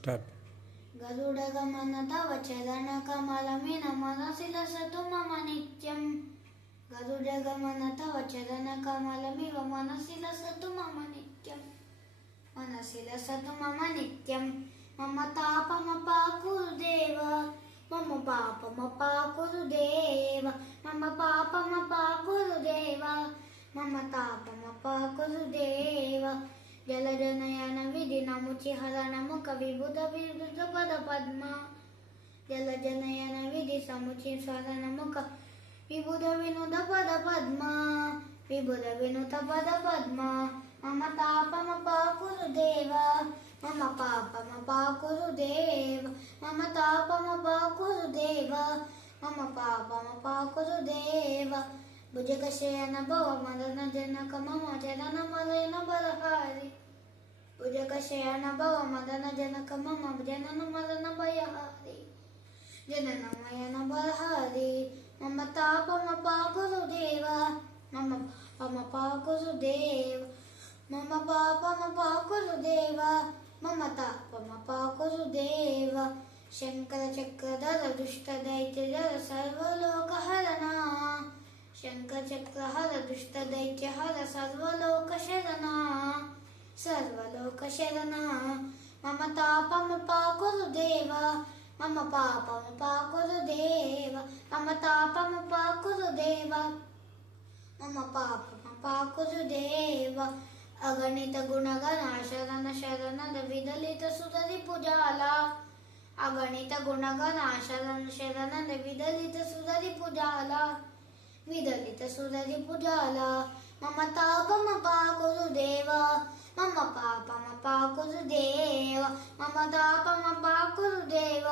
Start. गरुडगमन तव चरणकमलमिव मनसि लसतु मम नित्यम्. गरुडगमन तव चरणकमलमिव मनसि लसतु मम नित्यम्. मनसि लसतु मम नित्यम्. मम तापमपाकुरु देव, मम पापमपाकुरु देव, मम पापमपाकुरु देव, मम तापमपाकुरु देव. जलजनयन विधि नमुचि हरण मुख विबुध विरुद्ध पद पद्म. जलजनयन विधि समुचि हरण मुख विबुध विनुद पद पद्म. विबुध विनुत पद पद्म. मम तापमपाकुरु देव, मम पापमपाकुरु देव, मम तापमपाकुरु देव, मम पापमपाकुरु देव. भुजगशयन भव मदन जनक मम चरण मदन बलहारी. भुजगशयन भव मदन जनक मम जनन मदन भयहारी. जनन मयन बलहारी. मम तापमपाकुरु देव, मम पापमपाकुरु देव, मम पापमपाकुरु देव, मम तापमपाकुरु देव. शंकर चक्रधर दुष्ट दैत्यधर सर्वलोकहरणा. शंकर चक्रहर दुष्ट दैत्यहर सर्वलोकशरणा. सर्वलोकशरणा. मम तापमपाकुरु देव, मम पापमपाकुरु देव, मम तापमपाकुरु देव, मम पापमपाकुरु देव. अगणित गुणगण शरण शरणद विदलित सुररि पुजाला. अगणित गुणगण शरण शरणद विदलित सुररि पुजाला. विदलित सुररि पुजाला. मम तापमपाकुरु देव, मम पापमपाकुरु देव, मम तापमपाकुरु देव,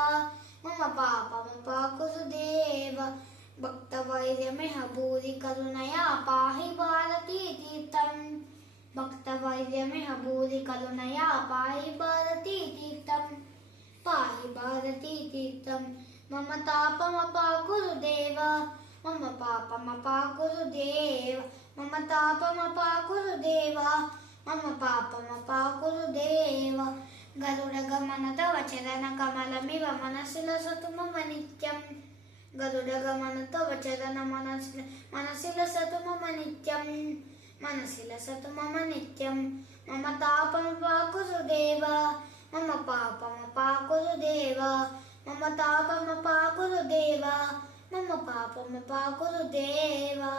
मम पापमपाकुरु देव. भक्तवैर्यमिह भूरि करुणया पाहि भारती तीर्थम्. भक्तवैर्यमिह भूरि करुणया पाहि भारती तीर्थम्. पाहि भारती तीर्थम्. मम तापमपाकुरु देव, मम पापमपाकुरु देव, मम तापमपाकुरु देव, मम पापमपाकुरु देव. गरुडगमन तव चरणकमलमिव मनसि लसतु मम नित्यम्. गरुडगमन तव चरण मनसि लसतु मम नित्यम्. मनसि लसतु मम नित्यम्. मम तापमपाकुरु देव, मम पापमपाकुरु देव, मम तापमपाकुरु देव, मम पापमपाकुरु देव.